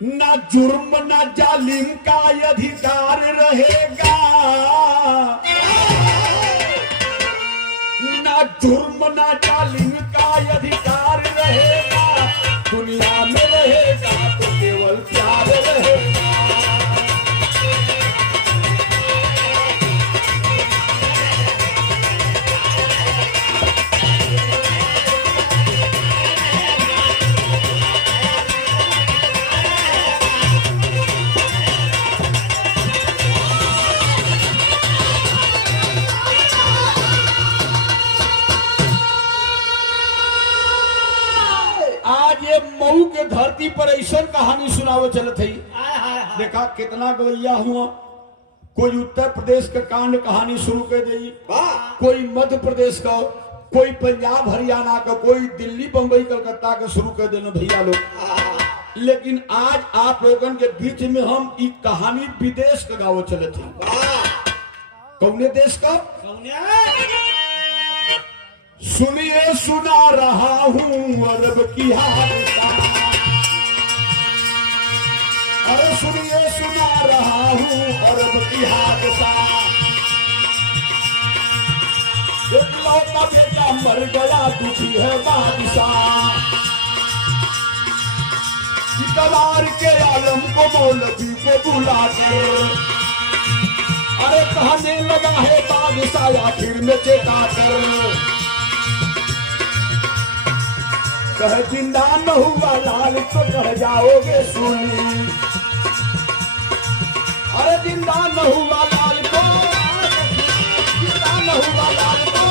ना जुर्म ना जालिम का अधिकार रहेगा, ना जुर्म ना जालिम का अधिकार रहेगा, दुनिया में रहेगा तो केवल प्यार रहेगा। आज ये मऊ के धरती पर ऐसा कहानी सुनावे चलत है। देखा कितना गवैया हुआ, कोई उत्तर प्रदेश का कांड कहानी शुरू कर दी, कोई मध्य प्रदेश का, कोई पंजाब हरियाणा का, कोई दिल्ली बंबई कलकत्ता का शुरू कर देना भैया लोग। लेकिन आज आप लोगन के बीच में हम ये कहानी विदेश का गाँव चले थे। कौने देश का? सुनिए सुना रहा हूँ अरब की हादसा, अरे सुनिए सुना रहा हूँ अरब की हादसा। एक लौता बेटा मर गया दुखी है बादशाह, इतवार के आलम को मौलवी को बुलाकर अरे कहने लगा है बादशाह आखिर में चेता कर, कह जिंदा न हुआ लाल तो कह जाओगे सुनी, अरे जिंदा न हुआ लाल तो, जिंदा न हुआ लाल तो,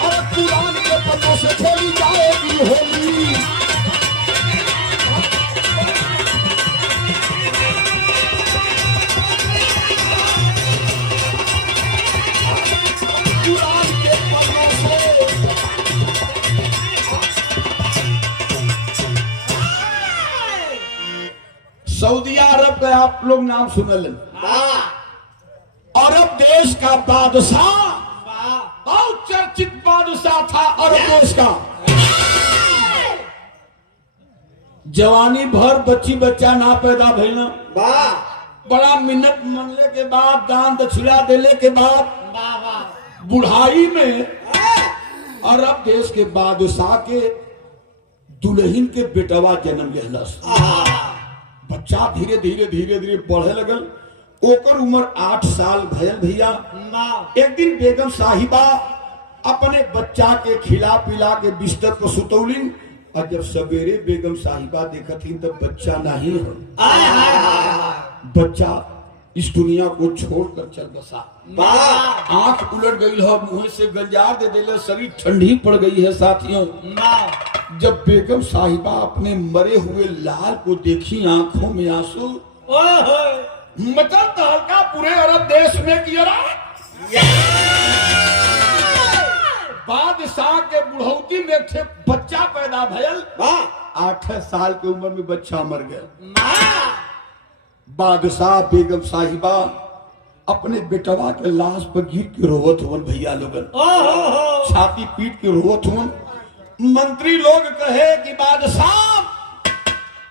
अरे कुरान के पन्नों से खेली जाएगी होली। कुरान के पन्नों से सऊदी अरब का आप लोग नाम सुनल, अरब देश का बादशाह, बहुत चर्चित बादशाह था अरब देश का। जवानी भर बच्ची बच्चा ना पैदा भइल, बड़ा मिन्नत मनले के बाद, दान दक्षिणा देने के बाद बुढ़ाई में अरब देश के बादशाह के दुल्हन के बेटवा जन्म लेहलस। बच्चा धीरे धीरे धीरे धीरे बढ़े लगल, ओकर उम्र 8 साल भयल भैया। एक दिन बेगम साहिबा अपने बच्चा के खिला पिला के बिस्तर पर सुतौलिन, और जब सवेरे बेगम साहिबा देखथिन तो बच्चा नहीं हो, बच्चा इस दुनिया को छोड़कर चल बसा। आंख उलट गई है, मुंह से गंजार दे देले, शरीर ठंडी पड़ गई है साथियों। जब बेगम साहिबा अपने मरे हुए लाल को देखी, आंखों में आंसू, मतलब तहलका पूरे अरब देश में किया। बादशाह के बुढ़ौती में थे बच्चा पैदा भयल, 8 साल की उम्र में बच्चा मर गया। बादशाह बेगम साहिबा अपने बेटवा के लाश पर गिर के रोवत हुवन भैया लोगन, छाती पीट के रोवत हुवन। मंत्री लोग कहे कि बादशाह,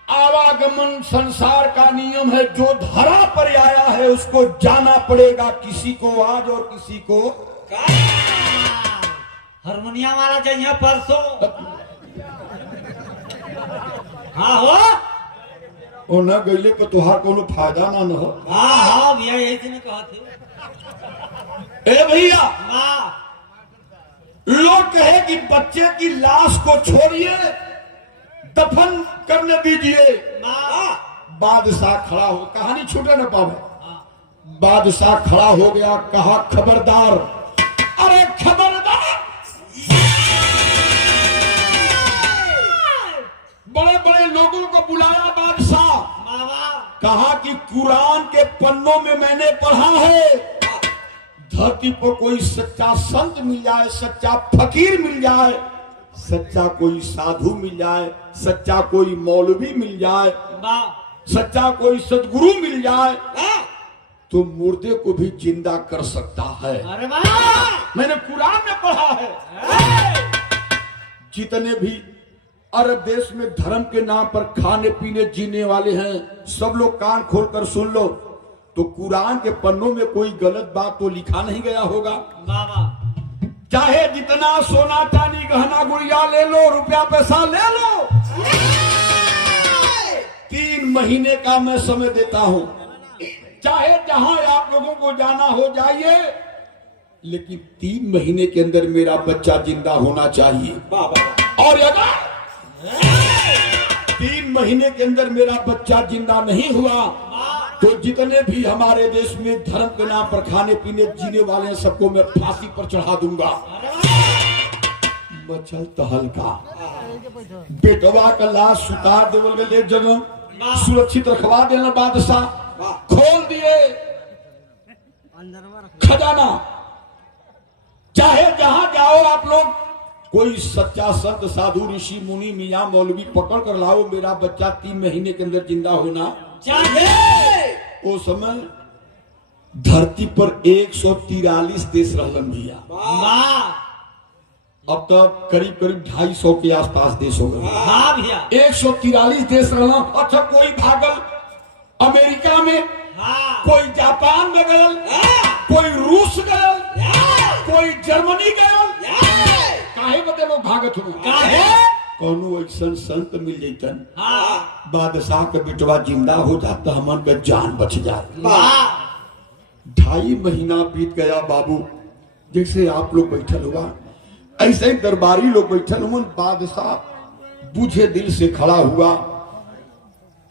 आवागमन संसार का नियम है, जो धरा पर आया है उसको जाना पड़ेगा, किसी को आज और किसी को हारमोनियम वाला चाहिए परसों। हाँ हो ओ न गईले पर तुहार कोनो फायदा ना हो। हाँ भैया यही ने कहा थे। ए भैया, लोग कहे कि बच्चे की लाश को छोड़िए, दफन करने दीजिए। बादशाह खड़ा हो, कहानी छूटे न पावे। बादशाह खड़ा हो गया, कहा खबरदार, अरे खबरदार, बड़े बड़े लोगों को बुलाया बादशाह, कहा कि कुरान के पन्नों में मैंने पढ़ा है, धरती पर कोई सच्चा संत मिल जाए, सच्चा फकीर मिल जाए, सच्चा कोई साधु मिल जाए, सच्चा कोई मौलवी मिल जाए, सच्चा कोई सदगुरु मिल जाए, तो मुर्दे को भी जिंदा कर सकता है। अरे वाह, मैंने कुरान में पढ़ा है। जितने भी अरब देश में धर्म के नाम पर खाने पीने जीने वाले हैं। सब लोग कान खोलकर सुन लो, तो कुरान के पन्नों में कोई गलत बात तो लिखा नहीं गया होगा। चाहे जितना सोना चांदी गहना गुड़िया ले लो, रुपया पैसा ले लो, 3 महीने का मैं समय देता हूं। चाहे जहां आप लोगों को जाना हो जाइए, लेकिन 3 महीने के अंदर मेरा बच्चा जिंदा होना चाहिए। और अगर 3 महीने के अंदर मेरा बच्चा जिंदा नहीं हुआ, तो जितने भी हमारे देश में धर्म के नाम पर खाने पीने जीने वाले हैं, सबको मैं फांसी पर चढ़ा दूंगा। बचल तहल का बेटवा का लाश सुतार देवल गए, एक जगह सुरक्षित रखवा देना। बादशाह खोल दिए खजाना। चाहे जहां जाओ आप लोग, कोई सच्चा संत साधु ऋषि मुनि मियां मौलवी पकड़ कर लाओ, मेरा बच्चा 3 महीने के अंदर जिंदा होना चाहिए। वो समय धरती पर 143 देश रहलन भैया। अब तक करीब करीब 250 के आसपास देश हो गए। 143 देश रहना। अच्छा, कोई भागल अमेरिका में, कोई जापान में गयल, कोई रूस गयल, कोई जर्मनी गयल। काहे बदे लोग भागत हो? कौनो ऐसा संत मिल जैतन, बादशाह के बेटवा जिंदा हो जाता, हमन का जान बच जाए। 2.5 महीना बीत गया बाबू। जैसे आप लोग बैठल हुआ, ऐसे ही दरबारी लोग बैठल हुआ। बादशाह बुझे दिल से खड़ा हुआ,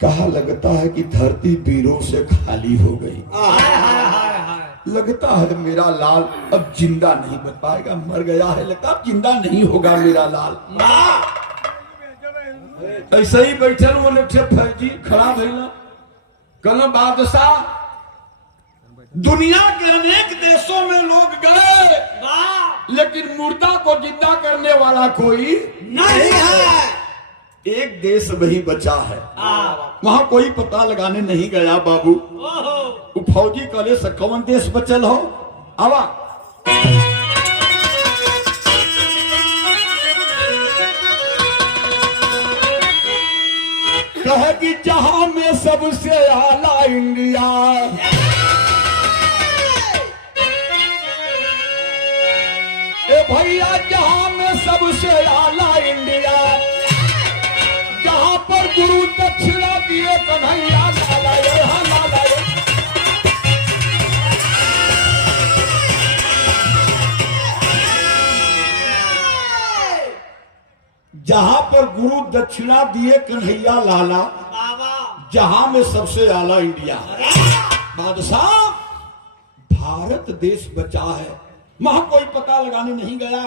कहा लगता है कि धरती वीरों से खाली हो गई। लगता है मेरा लाल अब जिंदा नहीं बच पाएगा, मर गया है, लगता अब जिंदा नहीं होगा मेरा लाल। ऐसे ही बैठे बोले फौजी खड़ा भइला, कहना बादशाह दुनिया के अनेक देशों में लोग गए, लेकिन मुर्दा को जिंदा करने वाला कोई नहीं है। एक देश वही बचा है, वहां कोई पता लगाने नहीं गया बाबू। फौजी कहले से कौन देश बचल हो? आवा कहे कि जहां में सबसे आला इंडिया, ए भैया जहां में सबसे आला इंडिया, जहां पर गुरु दक्षिणा दिए कन्हैया लाला ये लाला ये। जहां पर गुरु दक्षिणा दिए कन्हैया लाला, जहां में सबसे आला इंडिया। बादशाह भारत देश बचा है, वहां कोई पता लगाने नहीं गया।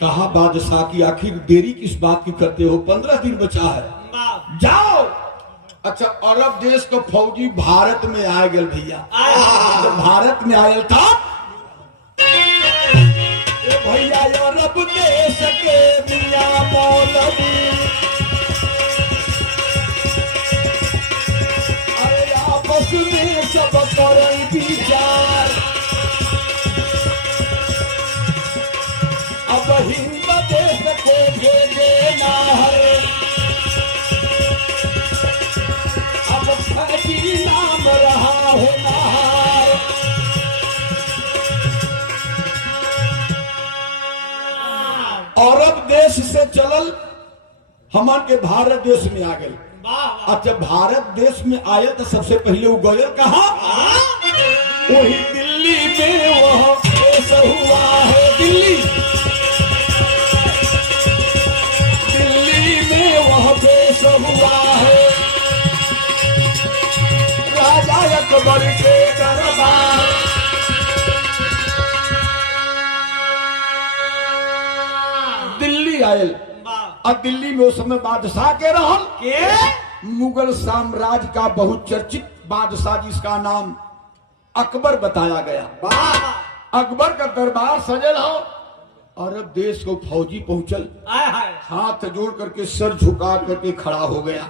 कहा बादशाह की आखिर देरी किस बात की करते हो, 15 दिन बचा है, जाओ। अच्छा, अरब देश को फौजी भारत में आ गए भैया। तो भारत में आयल था भैया अरब देश के मियां मौलवी, अरे आपस में सब करे विचार, अब हिंद देश को भेजना है, अब फौजी नाम रहा होना है। अरब देश से चलल हमन के भारत देश में आ गए। अच्छा, भारत देश में आए तो सबसे पहले वो गए कहा? वही दिल्ली में वह केस हुआ है। दिल्ली में वह केस हुआ है, राजा अकबर के दरबार। दिल्ली आयल, अब दिल्ली में उस समय बादशाह के रहल के मुगल साम्राज्य का बहुचर्चित बादशाह जिसका नाम अकबर बताया गया। अकबर का दरबार सजल हो, अरब देश को फौजी पहुंचल, हाथ जोड़ करके सर झुका करके खड़ा हो गया।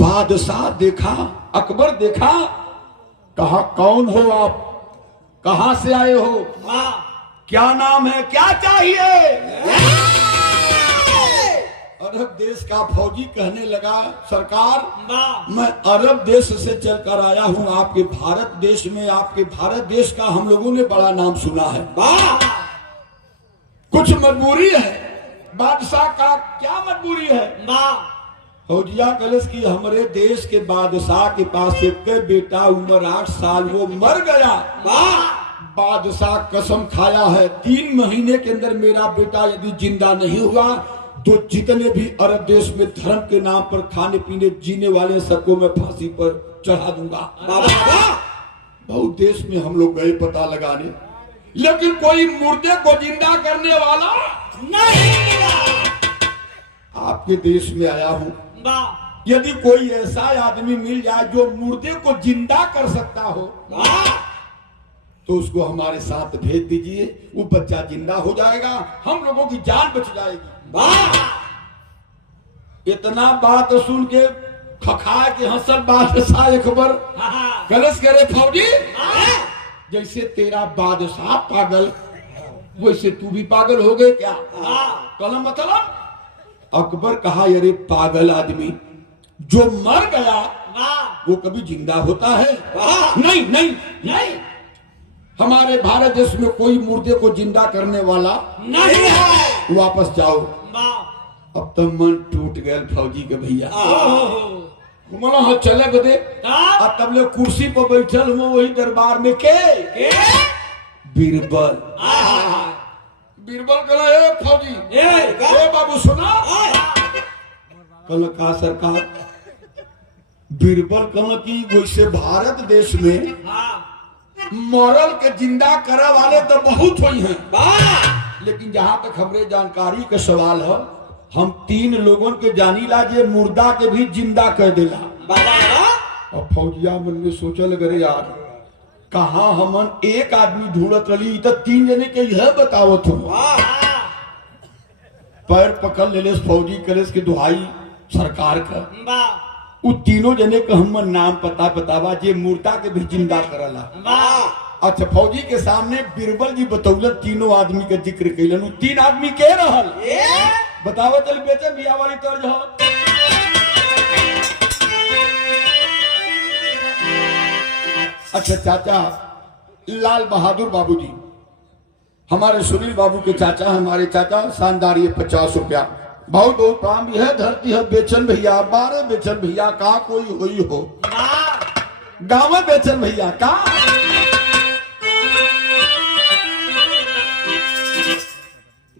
बादशाह देखा, अकबर देखा, कहा कौन हो आप, कहां से आए हो, क्या नाम है, क्या चाहिए? अरब देश का फौजी कहने लगा, सरकार वाह मैं अरब देश से चलकर आया हूँ आपके भारत देश में, आपके भारत देश का हम लोगों ने बड़ा नाम सुना है, वाह कुछ मजबूरी है। बादशाह का क्या मजबूरी है? वाह फौजिया कलश की हमारे देश के बादशाह के पास एक बेटा उम्र 8 साल, वो मर गया। वाह बादशाह कसम खाया है 3 महीने के अंदर मेरा बेटा यदि जिंदा नहीं हुआ तो जितने भी अरब देश में धर्म के नाम पर खाने पीने जीने वाले सबको मैं फांसी पर चढ़ा दूंगा। बहुत देश में हम लोग गए पता लगाने, लेकिन कोई मुर्दे को जिंदा करने वाला नहीं मिला। आपके देश में आया हूँ, वाह यदि कोई ऐसा आदमी मिल जाए जो मुर्दे को जिंदा कर सकता हो वाह तो उसको हमारे साथ भेज दीजिए, वो बच्चा जिंदा हो जाएगा, हम लोगों की जान बच जाएगी। वाह इतना बात सुन के खखा के हंसत बादशाह अकबर कलश करे, फौजी जैसे तेरा बादशाह पागल वैसे तू भी पागल हो गए क्या? कहना मतलब अकबर कहा, अरे पागल आदमी जो मर गया वो कभी जिंदा होता है? नहीं नहीं नहीं, हमारे भारत देश में कोई मुर्दे को जिंदा करने वाला नहीं है। वापस जाओ। अब तो मन टूट गया फौजी के भैया, बोला हाँ चले बदे। अब तब ले कुर्सी पर बैठल हुआ वही दरबार में के बीरबल। बीरबल कहला, ए फौजी ए बाबू सुना। कहला का सरकार? बीरबल कहला कि वैसे भारत देश में मरल के जिंदा करे वाले तो बहुत हुई हैं, लेकिन जहां तक हमरे जानकारी का सवाल है, हम 3 लोगों के जानी ला जे मुर्दा के भी जिंदा कर देला। और फौजिया मन में सोचल गरे यार कहा हमन एक आदमी ढूंढत रही तो 3 जने के यह बतावत हो। पैर पकड़ ले फौजी कलेस के दुहाई सरकार का, उ तीनों जने का हम नाम पता बतावा जे मुर्दा के भी जिंदा करला। अच्छा फौजी के सामने बीरबल जी बतौलत तीनों आदमी का जिक्र कैलन। 3 आदमी के रहल बतावा चल बेचन भैया वाली तर्ज हो। अच्छा चाचा लाल बहादुर बाबूजी, हमारे सुनील बाबू के चाचा, हमारे चाचा शानदार ये 50 रुपया बहुत बहुत काम भी है। धरती है बेचन भैया, 12 बेचन भैया का कोई हुई हो गाँव में बेचन भैया का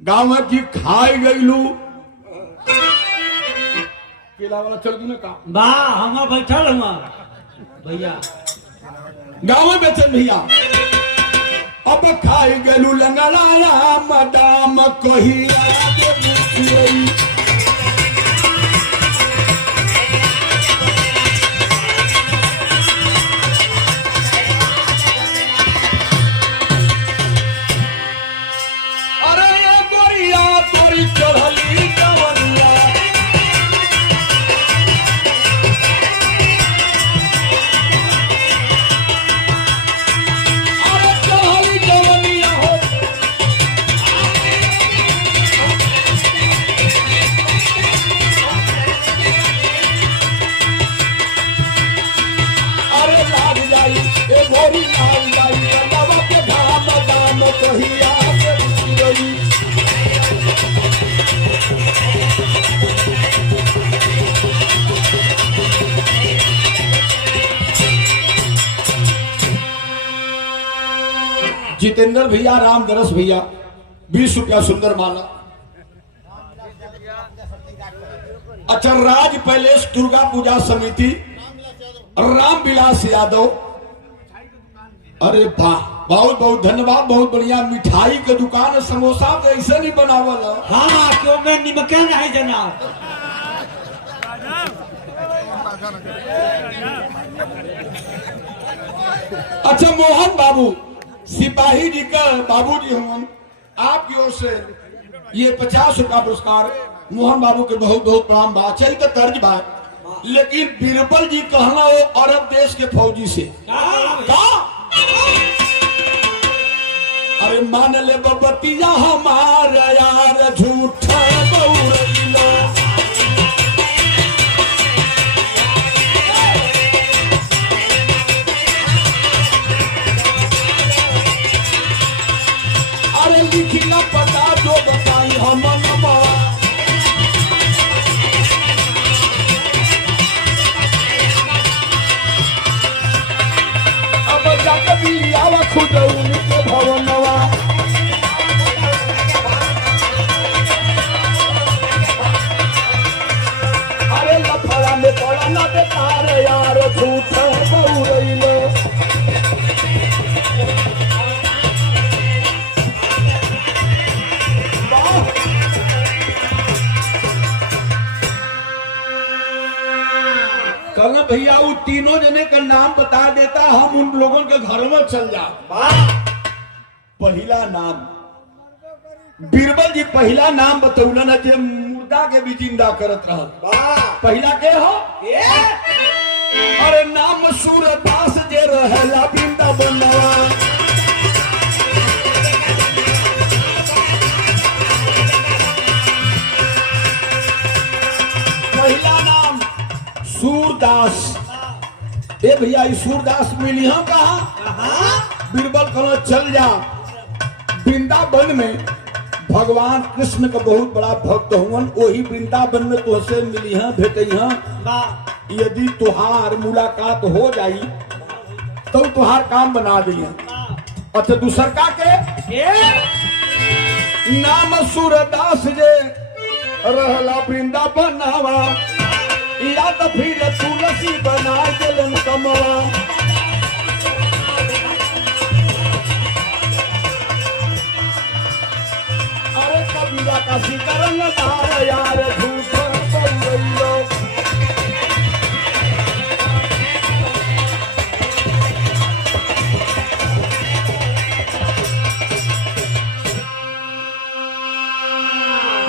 गाँव में की खाई गई लू केला वाला चल गई का वाह हम बैठल हुआ भैया गाँव में बेचन भैया। अब खाई गलू लंगड़ाया मदाम कहिया अरे गोरिया तोरी चढ़ली जवनिया जितेंद्र भैया, राम दरस भैया 20 रुपया सुंदर माला। अच्छा राज पैलेस दुर्गा पूजा समिति राम विलास यादव, अरे वाह बहुत बहुत धन्यवाद, बहुत बढ़िया। मिठाई के दुकान समोसा तो ऐसे नहीं बनावल है। हाँ क्यों में निमक नहीं जनाब। अच्छा मोहन बाबू सिपाही जी का बाबूजी हम आपकी ओर से ये 50 रुपया पुरस्कार मोहन बाबू के बहुत बहुत प्रणाम। बात है तो तर्ज बात, लेकिन बीरबल जी कहना वो अरब देश के फौजी से का? अरे मान ले बबतिया हमारा यार झूठा बउरैला तार यार झूठ बहुरैलो कल भैया वो तीनों जने का नाम बता देता हम उन लोगों के घर में चल जाओ। पहला नाम बीरबल जी पहला नाम बतौलन जे मुर्दा के भी जिंदा करत रह। पहला के हो अरे नाम सूरदास जे रहला वृंदावनवा पहला नाम सूरदास। ए भैया ये सूरदास मिली हम कहा बीरबल कहना चल जा वृंदावन में भगवान कृष्ण का बहुत बड़ा भक्त हुआ वही वृंदावन में तुहसे मिली है भेटे हैं। यदि तुहार मुलाकात हो जाई तो तुहार काम बना दिए। अच्छा दूसर का के नाम सूरदास जे रहला वृंदावनवा या तो फिर तुलसी बना दिलन कमवा। अरे कबीरा का सिकरंग तार यार झूठ बहुरैलो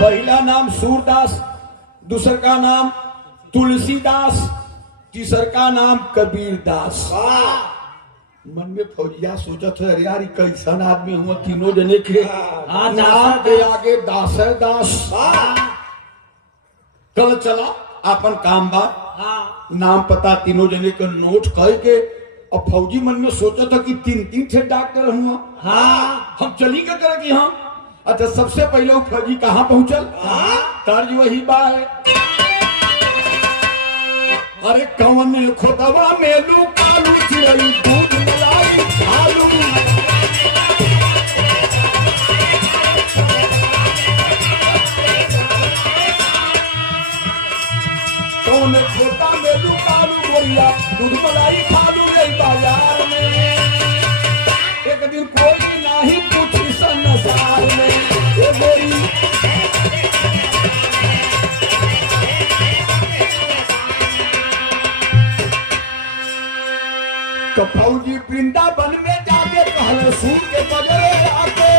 पहला नाम सूरदास दूसर का नाम तुलसीदास तीसर का नाम कबीरदास। मन में फौजिया सोचत है अरे यार कैसा आदमी हुआ तीनों जने के नाम के आगे दास है दास। कल चला अपन काम बात नाम पता तीनों जने का नोट कह के और फौजी मन में सोचा था कि तीन तीन थे डॉक्टर हुआ हम चली क्या करें कि हाँ। अच्छा सबसे पहले वो फौजी कहाँ पहुंचल तर्ज वही बात अरे कौन खोदवा में लू कालू चिड़ई दूध मलाई खालू कौन खोदा में लू कालू गोरिया दूध मलाई खालू गई बाजार में। एक दिन कोई नहीं पूछी संसार में ए गोरी तो फौजी वृंदावन में जाके कहल सूर के बजरे आके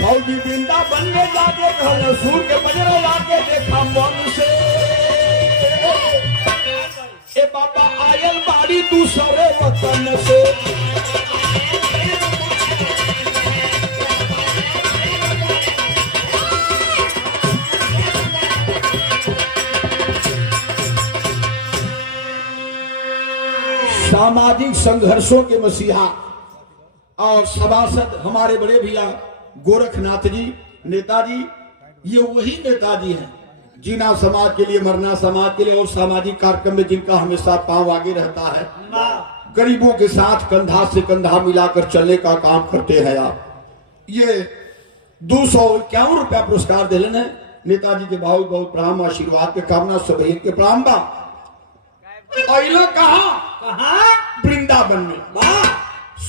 फौजी वृंदावन में जाके कहल सूर के बजरे आके देखा मन से ए बाबा आयल बाड़ी दूसरे वतन से। सामाजिक संघर्षों के मसीहा और सभासद हमारे बड़े भैया गोरखनाथ जी नेताजी ये वही नेताजी हैं जीना समाज के लिए मरना समाज के लिए और सामाजिक कार्यक्रम में जिनका हमेशा पांव आगे रहता है। गरीबों के साथ कंधा से कंधा मिलाकर चलने का काम करते हैं आप। ये 251 रुपया पुरस्कार दिलन है नेताजी के बहुत बहुत प्रणाम आशीर्वाद के कामना सब के प्रणाम बा। अइलो कहा वृंदावन में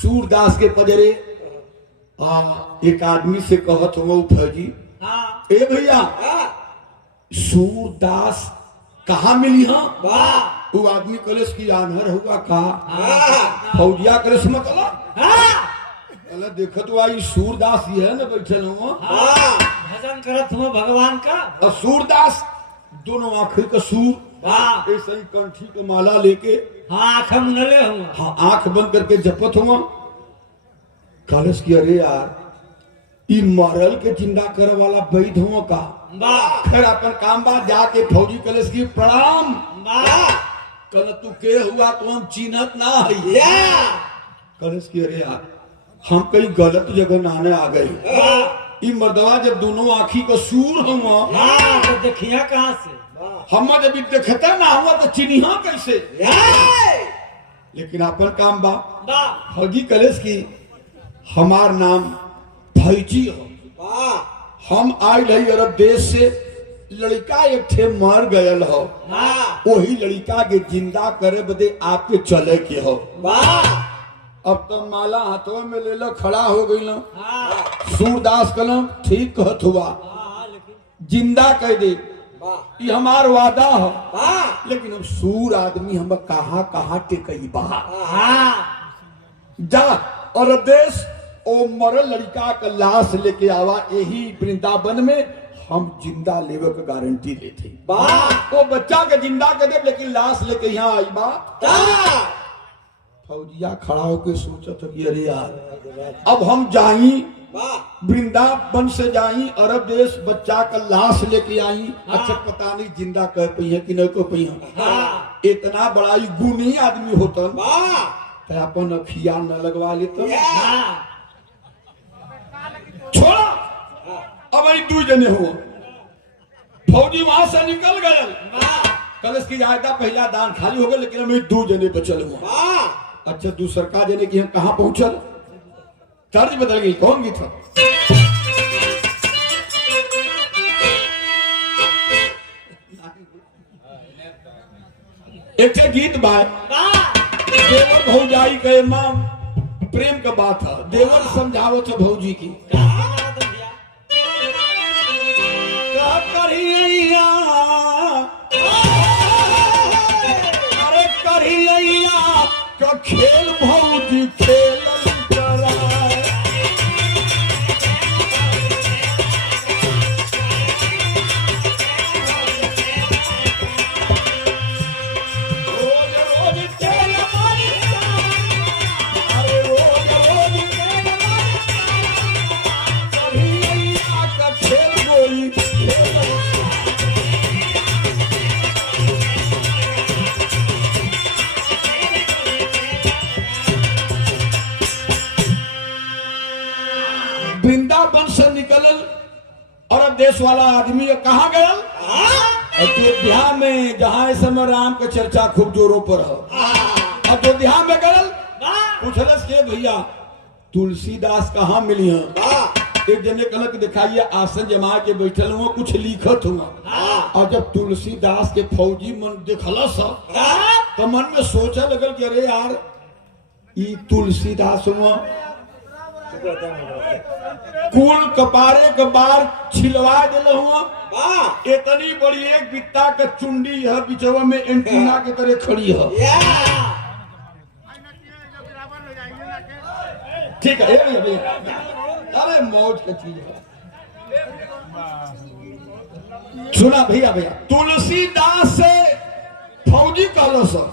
सूरदास के पजरे एक आदमी से कहत हुआ फौजी ए भैया सूरदास कहाँ मिली हाँ वो आदमी कलश की आनहर हुआ कहा फौजिया कलश मतलब देखो तो आई सूरदास ही है ना बैठे हुआ भजन करत हुआ भगवान का। और सूरदास दोनों आंखें का सूर ऐसे ही कंठी को माला लेके आंख मुनले हुआ हाँ आंख बंद करके जपत हुआ कलश की अरे यार ई मरल के जिंदा करे वाला वैध हुआ का फिर अपन काम बात जाके फौजी कलश की प्रणाम कल तू के हुआ तो हम चिन्हत ना है कलश की अरे यार हम कहीं गलत जगह नहाने आ गए। ई मर्दवा जब दोनों आँखी का सूर हुआ तो देखिया कहाँ से हम जब देखता ना हुआ तो चिन्हिया कैसे। लेकिन अपन काम बा फौजी कलेश की हमार नाम भैजी हो। हम आयल है अरब देश से, लड़का एक ठे मर गयल हो, वही लड़का के जिंदा करे बदे आपके चले के हो। अब तो माला हाथों में ले लो, खड़ा हो गई ना। सूरदास कलम ठीक कहत हुआ, जिंदा कह दे, ये हमार वादा हो। लेकिन अब सूर आदमी हम कहाँ कहाँ टेकई बहा जा। और देश ओ मरल लड़का का लाश लेके आवा, यही वृंदावन में हम जिंदा लेवे का गारंटी लेते। वो बच्चा के जिंदा कर दे, लेकिन लाश लेके यहाँ आई बा। फौजिया खड़ा होकर सोचत कि अरे यार अब हम जाई वृंदावन से जाई अरब देश, बच्चा का लाश लेके आई। अच्छा पता नहीं जिंदा कह पई है कि नहीं कह पई है। इतना बड़ा ही गुणी आदमी होता तो अपन अखिया न लगवा लेता। छोड़ा, अब आई 2 जने हो। फौजी वहां से निकल गए, कलश की जायदा पहला दान खाली हो गया, लेकिन हमें 2 जने बचल हुआ। अच्छा दूसर का जने की हम कहां पहुंचल, तर्ज बदल गई। कौन गीत था? एक गीत बात देवर भौजाई के मां प्रेम का बात है। देवर समझावो तो भौजी की करिया, अरे करिया का खेल भौजी खेल वृंदावन से निकलल और देश वाला आदमी कहाँ गया? अयोध्या में, जहाँ इस समय राम का चर्चा खूब जोरों पर है। अयोध्या में गल पूछलस के भैया तुलसीदास कहाँ मिली है? एक जने कलक दिखाइए आसन जमा के बैठल हुआ, कुछ लिखत हुआ। और जब तुलसीदास के फौजी मन देखलस तो मन में सोचा लगल कि अरे यार ई तुलसीदास हुआ कुल कपारे के बार छिलवा दिल हुआ। इतनी बड़ी एक बित्ता का चुंडी है, बिचवा में एंटीना के तरह खड़ी है। ठीक है, अरे मौज की चीज है। सुना भैया भैया, तुलसीदास से फौजी कहलो सर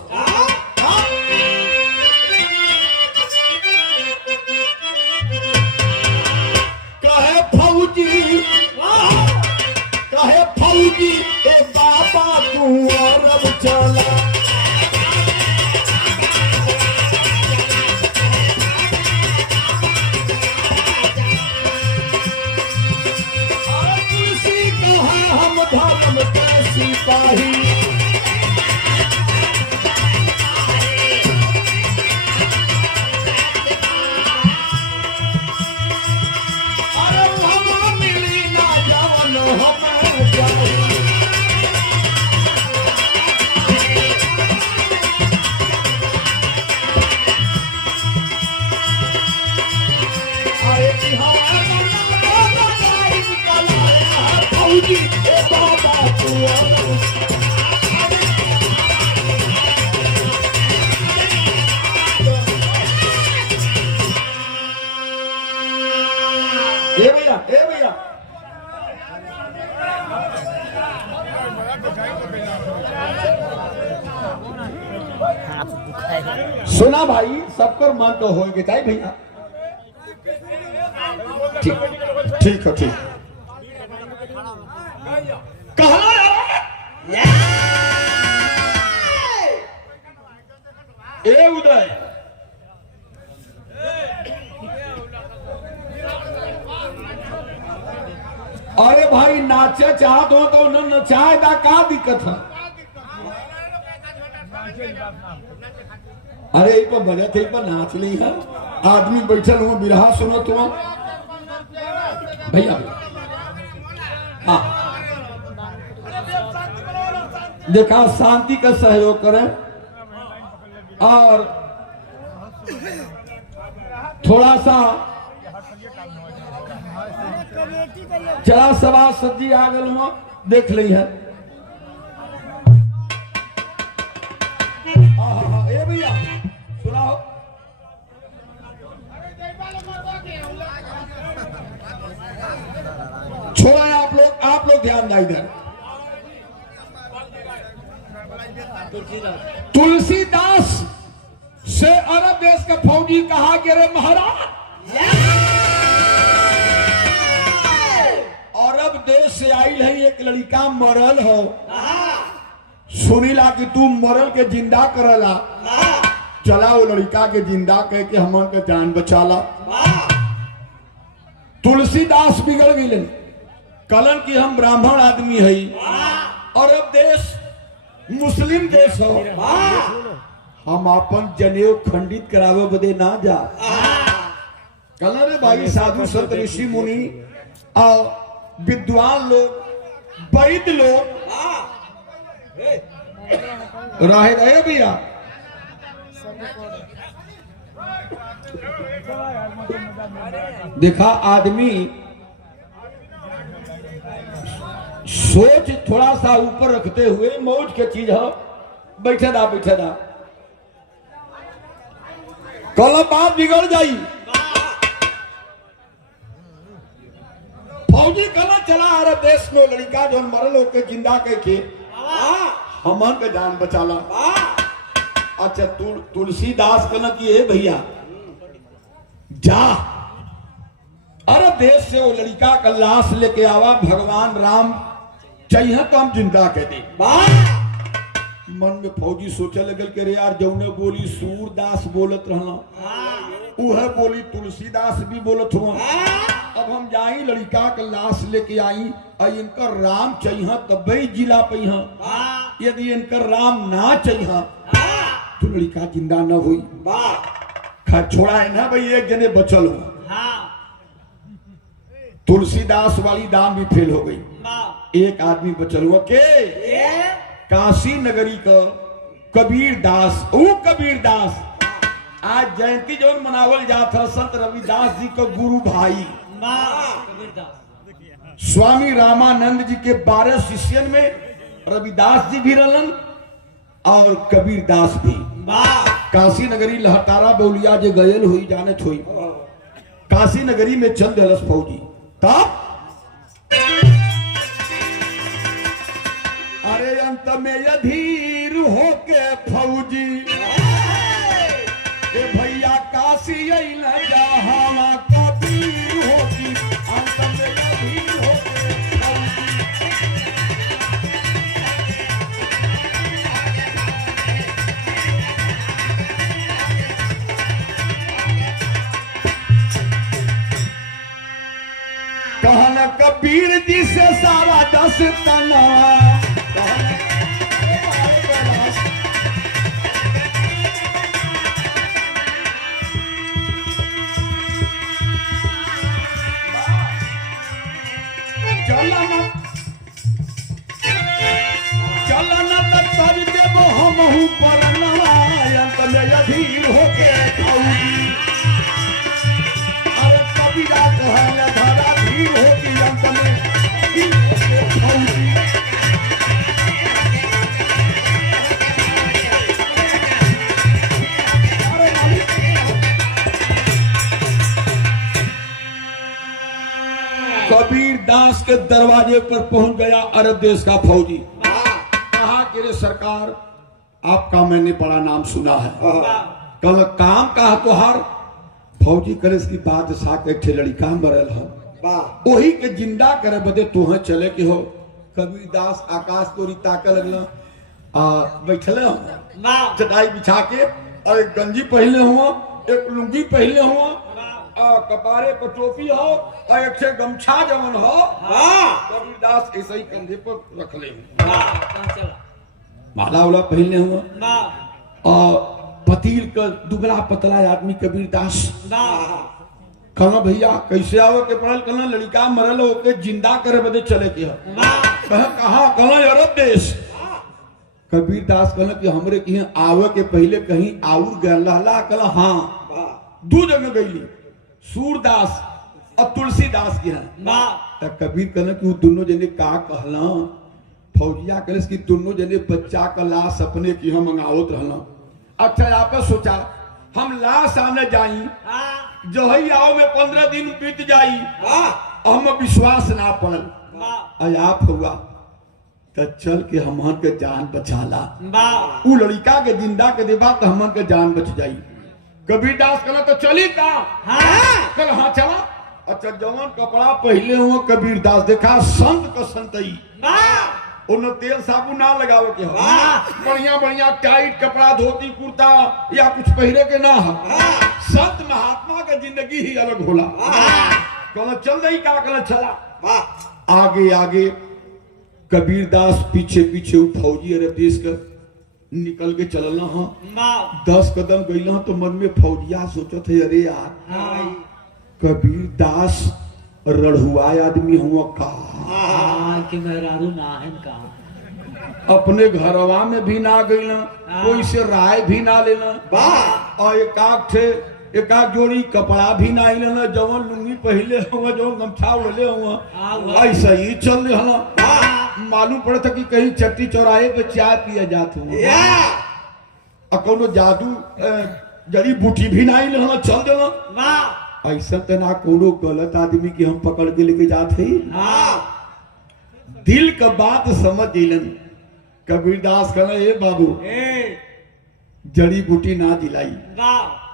कहे फौजी ए बाबा तू अरब चला। तुलसी कहा हम धर्म के सिपाही, सुना भाई, सबको मन तो हो गए भैया। ठीक ठीक है, ठीक कहा ए उदय अरे भाई नाचे चाहत हो तो न नचाए दा का दिक्कत है? अरे पर बने थे पर नाच ली है, आदमी बैठल हुआ बिरहा सुनो तुम भैया हाँ देखा शांति का सहयोग करें और थोड़ा सा चला सवा सब्जी आ गल हुआ देख ली है। ए भैया सुनाओ छोड़ा है आप लोग ध्यान दें इधर। तुलसीदास से अरब देश का फौजी कहा कि अरे महाराज अरब देश से आई है एक लड़का मरल हो सुनीला कि तू मरल के जिंदा करला चला वो लड़का के जिंदा कह के हमन के जान बचाला। तुलसीदास बिगड़ गए कलन की हम ब्राह्मण आदमी है अरब देश मुस्लिम देश हो हम अपन जनेऊ खंडित करावे बदे ना जा कलन रे भाई साधु संत ऋषि मुनि और विद्वान लोग वैद्य लोग रहे भैया देखा आदमी सोच थोड़ा सा ऊपर रखते हुए मौज के चीज हो बैठे दा कल बात बिगड़ जाई। फौजी कला चला अरब देश में लड़का जो मरल होके जिंदा के हमन के जान बचाला। अच्छा तुलसीदास कहना कि ए भैया जा अरब देश से वो लड़का का लाश लेके आवा भगवान राम चाहिए तो हम जिंदा कह दे। मन में फौजी सोचे लगल के रे यार जौने बोली सूरदास बोलत रहना उह बोली तुलसीदास भी बोलत हुआ। अब हम जाई लड़का का लाश लेके आई और इनकर राम चाहिए तब जिला पहिया यदि इनकर राम ना चाहिए तो लड़का जिंदा न हुई खैर छोड़ा है ना भाई एक जने बचल हुआ। तुलसीदास वाली दाम भी फेल हो गई एक आदमी बचल हुआ के काशी नगरी का कबीर दास आज जयंती जो मनावल जाता संत रविदास जी का गुरु भाई स्वामी रामानंद जी के 12 शिष्यन में रविदास जी भी रहलन और कबीर दास भी। काशी नगरी लहटारा बौलिया जे गयल हुई जाने थोई काशी नगरी में चंद दलस फौजी तब अरे अंत में अधीर होके फौजी ए भैया काशी अइल जहावा कबीर होती अंत में अधीर होके फौजी। कहना कबीर जी से सारा दस तना चलना तर देव हमहू परनवा अंत में अधीर होके अरे कबीरा कहल धरा धीर होगी अंत में कबीर दास के दरवाजे पर पहुंच गया अरब देश का फौजी कहा कि रे सरकार आपका मैंने बड़ा नाम सुना है कल काम कहा तोहार फौजी करे इसकी बादशाह के ठे लड़का मरल है वही के जिंदा करे बदे तुहे चले के हो। कबीर दास आकाश तोरी ताके लगल बैठले हो चटाई बिछा के और एक गंजी पहले हुआ एक लुंगी पहले हुआ कपारे पर टोपी हो और एक से गमछा जमन हो कबीर दास ऐसे ही कंधे पर रख ले माला वाला पहले हुआ और पतील का दुबला पतला आदमी कबीर दास कहना भैया कैसे आवे के पड़ल, कहना लड़का मरल ओके जिंदा करे बदे चले के है। कहा कहना अरब देश। कबीर दास कहना कि हमरे की आवे के पहले कहीं आउर गला, कहला हाँ 2 जगह गईली, सूरदास और तुलसीदास की है। कबीर कहना कि वो दोनों जने का कहला, फौजिया कहले कि दोनों जने बच्चा का लाश अपने की हम मंगावत रहला। अच्छा आप सोचा हम लाश आने जाई, जो ही आओ में 15 दिन बीत जाई, हम विश्वास ना पड़ल। आप हुआ तो चल के हमन के जान बचाला, वो लड़का के जिंदा के देबा तो हमन के जान बच जाई। कबीर दास कहना तो चली का, कल हाँ चला। अच्छा जवान कपड़ा पहले हुआ कबीर दास देखा संत का संतई, उन्हें तेल साबुन ना लगावे के हो, बढ़िया बढ़िया टाइट कपड़ा धोती कुर्ता या कुछ पहरे के ना हो। संत महात्मा का जिंदगी ही अलग होला। कहना चल रही का, कहना चला। आगे आगे कबीर दास पीछे पीछे फौजी अरब देश का निकल के चलना हाँ। 10 कदम गईला तो मन में फौजिया सोचत है अरे यार कबीर दास रढ़ुआ आदमी हुआ का कि मेहरारू ना है का, अपने घरवा में भी ना गईला, कोई से राय भी ना लेना, और एक जोड़ी कपड़ा भी ना लेना, जवन लुंगी पहले हुआ जो गमछा ओढ़ले हुआ ऐसा ही चल रहा। मालूम पड़ता कि कहीं चट्टी चौराहे पे चाय पिया जात हुआ, कोनो जादू जड़ी बूटी भी ना लेना, चल देना। ऐसा तो ना कोनो गलत आदमी की हम पकड़ के लेके जाते दिल का बात समझ दिलन। कबीरदास कहना ए बाबू जड़ी बूटी ना दिलाई,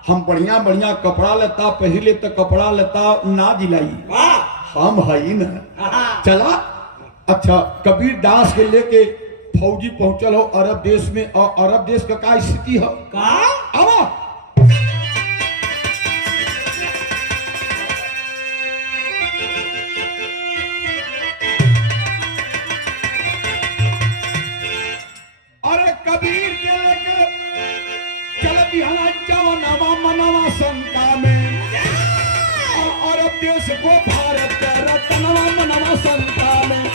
हम बढ़िया बढ़िया कपड़ा लेता पहले तो कपड़ा लेता ना दिलाई, हम है ना चला। अच्छा कबीर दास के लेके फौजी पहुंचल हो अरब देश में, और अरब देश का क्या स्थिति हो का? अरे कबीर के लेके चल दिया जवनवा मनवा शंका में, और अरब देश को भारत का रतनवा मनवा शंका में।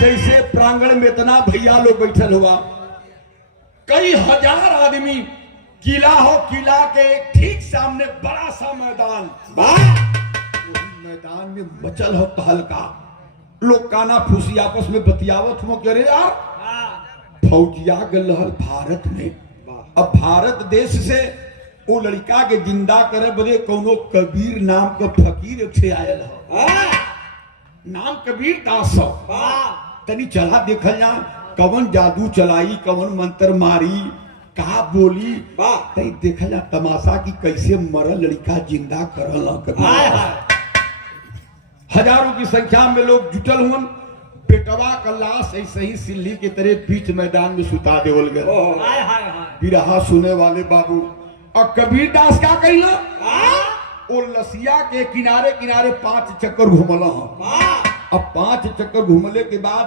जैसे प्रांगण में इतना भैया लोग बैठल हुआ, कई हजार आदमी, किला हो, किला के ठीक सामने बड़ा सा मैदान, मैदान में मचल हो तहलका, लोग काना फूसी आपस में बतियावत हो, कह रहे यार फौजिया गलहर भारत में, अब भारत देश से वो लड़का के जिंदा करे बदे कोनो कबीर नाम का फकीर से आयल हो, नाम कबीर दास हो। तनी चला देखल जा कवन जादू चलाई, कवन मंत्र मारी, कहा बोली, तई देखल जा तमाशा की कैसे मरल लड़का जिंदा करल कबीर। हजारों की संख्या में लोग जुटल हुन, बेटवा का लाश ऐसे ही सिल्ली के तरह बीच मैदान में सुता देवल गए। बिरहा सुने वाले बाबू, और कबीर दास क्या कहला, वो लसिया के किनारे किनारे 5 चक्कर घूमला। अब 5 चक्कर घूमले के बाद